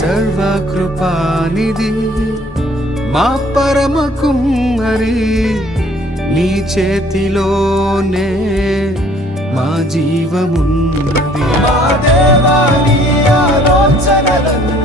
సర్వకృపానిధి మా పరమ కుమ్మరి, నీ చేతిలోనే మా జీవమున్నది. మా దేవా నీ ఆలోచనలన్నీ